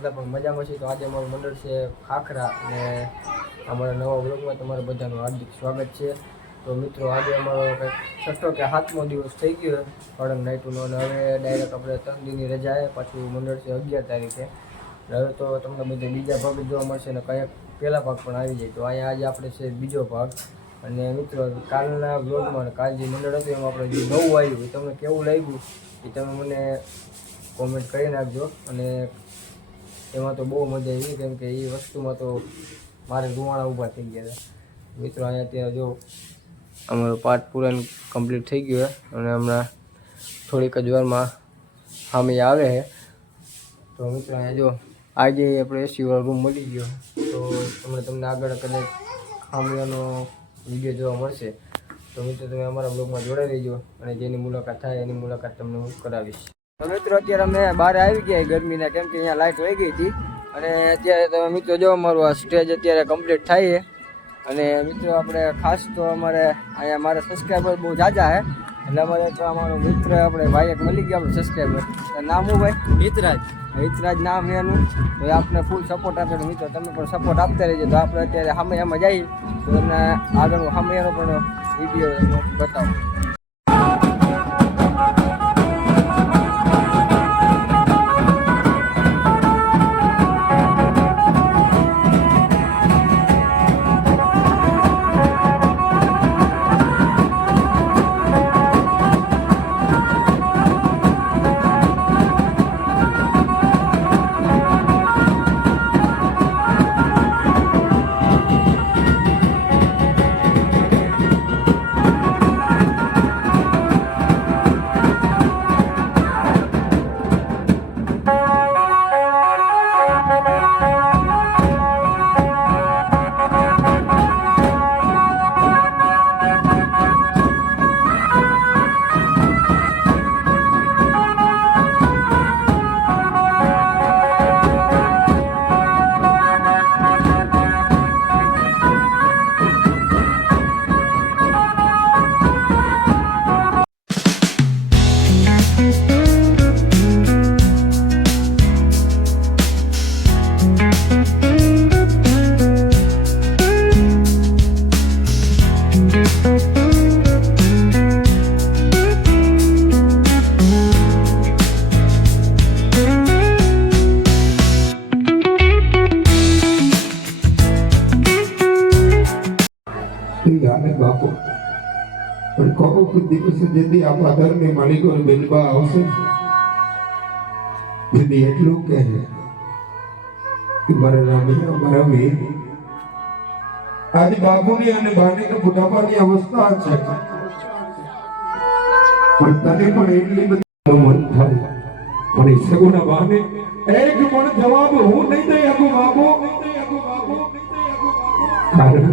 બધા પણ મજામાં છે. તો આજે અમારું મંડળ છે ખાખરા અને અમારા નવા બ્લોગમાં તમારા બધાનું હાર્દિક સ્વાગત છે. તો મિત્રો આજે અમારો કંઈક 6ઠો કે 7મો દિવસ થઈ ગયો પડંગ નાઇટનો અને હવે ડાયરેક્ટ આપણે 3 દિનની રજા આવે. પાછું મંડળ છે 11 તારીખે. હવે તો તમને બધા બીજા ભાગ જોવા મળશે અને કંઈક પહેલા ભાગ પણ આવી જાય. તો અહીંયા આજે આપણે છે બીજો ભાગ. અને મિત્રો કાલના બ્લોગમાં કાલ જે મંડળ હતું એમાં આપણે જે નવું આવ્યું એ તમને કેવું લાગ્યું એ તમે મને કોમેન્ટ કરી નાખજો. અને એમાં તો બહુ મજા આવી કેમ કે એ વસ્તુમાં તો મારે ગુવાણા ઊભા થઈ ગયા હતા. મિત્રો અહીંયા અત્યારે જો અમારો પાર્ટ પૂરા કમ્પ્લીટ થઈ ગયો અને હમણાં થોડીક જ વારમાં ખામી આવે છે. તો મિત્રો અહીંયા જો આજે આપણે એસીવાળો રૂમ મળી ગયો. તો તમને આગળ કદાચ ખામીઓનો વિડીયો જોવા મળશે. તો મિત્રો તમે અમારા બ્લોગમાં જોડાઈ રહેજો અને જેની મુલાકાત થાય એની મુલાકાત તમને હું કરાવીશ. તો મિત્રો અત્યારે અમે બહાર આવી ગયા ગરમીના કેમ કે અહીંયા લાઇટ વહી ગઈ હતી. અને અત્યારે તમે મિત્રો જો અમારું આ સ્ટેજ અત્યારે કમ્પ્લીટ થાય છે. અને મિત્રો આપણે ખાસ તો અમારે અહીંયા મારા સબસ્ક્રાઈબર બહુ ઝાઝા છે એટલે અમારે તો અમારો મિત્ર આપણે ભાઈ એક મળી ગયા આપણે સબસ્ક્રાઈબર. નામ હું ભાઈ? હિતરાજ નામ એનું. તો આપણે ફૂલ સપોર્ટ આપેલો મિત્રો તમે પણ સપોર્ટ આપતા રહેજો. તો આપણે અત્યારે સામે એમાં જઈએ તો તમને આગળ સામે એનો પણ વિડીયો બતાવો. બાપુ પણ કોક દિવસે જેથી આપણા ઘરની માલિકો બેનબા આવશે જેથી એટલું કહે કે મારા રામિયા મારા વીર આજે બાપુની અને બાની બુઢાપાની અવસ્થા છે પણ તને પણ એટલી બધી મન થાય પણ એ સગુના બાને એક પણ જવાબ હું નહીં દઈ શકું બાપુ. કારણ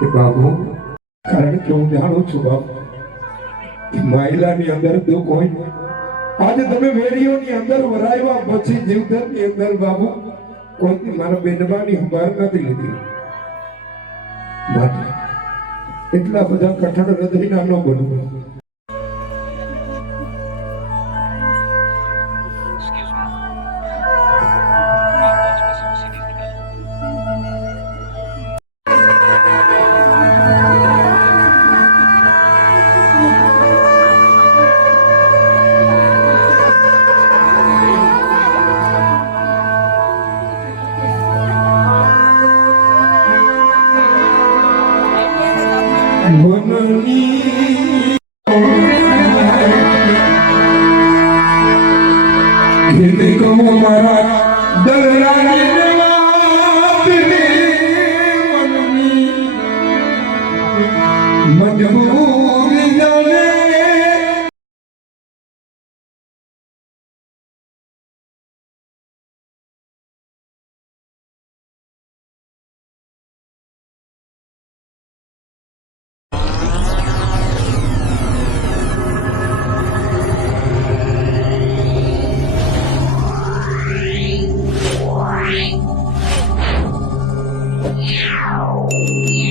કે બાબુ કારણ કે હું જાણું છું બાપુ મહિલાની અંદર દુઃખ હોય. આજે તમે વેરીઓની અંદર વરાયવા પછી જીવતરની અંદર બાબુ કોઈ મારા બેનબાની સંભાળ નથી લીધી. માટે એટલા બધા કઠણ હૃદયના ન બનવું. Yeah.